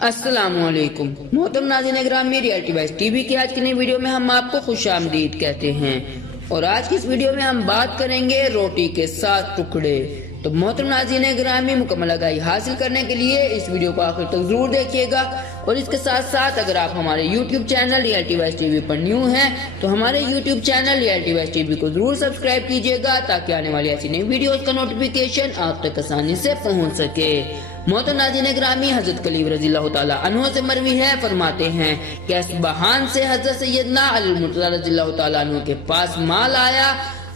अस्सलामुअलैकुम मोहतरम नाज़रीन ग्रामी, रियलिटी वाइज टीवी की आज की नई वीडियो में हम आपको खुशामदीद कहते हैं। और आज की इस वीडियो में हम बात करेंगे रोटी के 7 टुकड़े। तो मोहतरम नाज़रीन ग्रामी, मुकम्मल आगाही हासिल करने के लिए इस वीडियो को आखिर तक जरूर देखिएगा। और इसके साथ साथ अगर आप हमारे YouTube channel reality wise TV पर न्यू हैं तो हमारे YouTube channel reality wise TV को जरूर सब्सक्राइब कीजिएगा, ताकि आने वाली ऐसी नई वीडियोस का नोटिफिकेशन आप तक आसानी से पहुंच सके। मोहतरम नाज़रीन ग्रामी, हजरत कलीब रज़ियल्लाहु ताला अन्हु से मरवी है, फरमाते हैं कि असबहान से हजरत सैयदना अली मुर्तज़ा रज़ियल्लाहु ताला अन्हु के पास माल आया।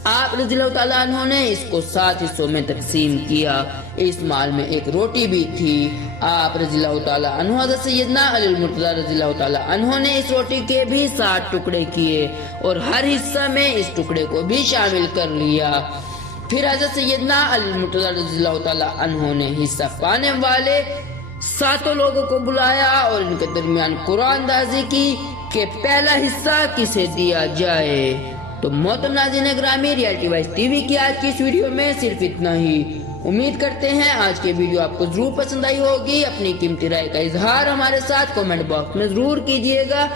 आप रज़ियल्लाहु ताला अन्हु ने इसको 7 हिस्सों में तकसीम किया। इस माल में एक रोटी भी थी। आप रज़ियल्लाहु ताला अन्हु हजरत सैयदना अली मुर्तज़ा रज़ियल्लाहु ताला अन्हु ने इस रोटी के भी 7 टुकड़े किए और हर हिस्सा में इस टुकड़े को भी शामिल कर लिया। फिर हज़रत सैयदना अली मुर्तज़ा रज़ियल्लाहु ताला अन्हु ने हिस्सा पाने वाले 7 लोगों को बुलाया और इनके दरमियान कुरानदाजी की कि पहला हिस्सा किसे दिया जाए। तो मोहतरम नाज़रीन ग्रामी, रियलिटी वाइज टीवी की आज की इस वीडियो में सिर्फ इतना ही। उम्मीद करते हैं आज की वीडियो आपको जरूर पसंद आई होगी। अपनी कीमती राय का इजहार हमारे साथ कमेंट बॉक्स में जरूर कीजिएगा।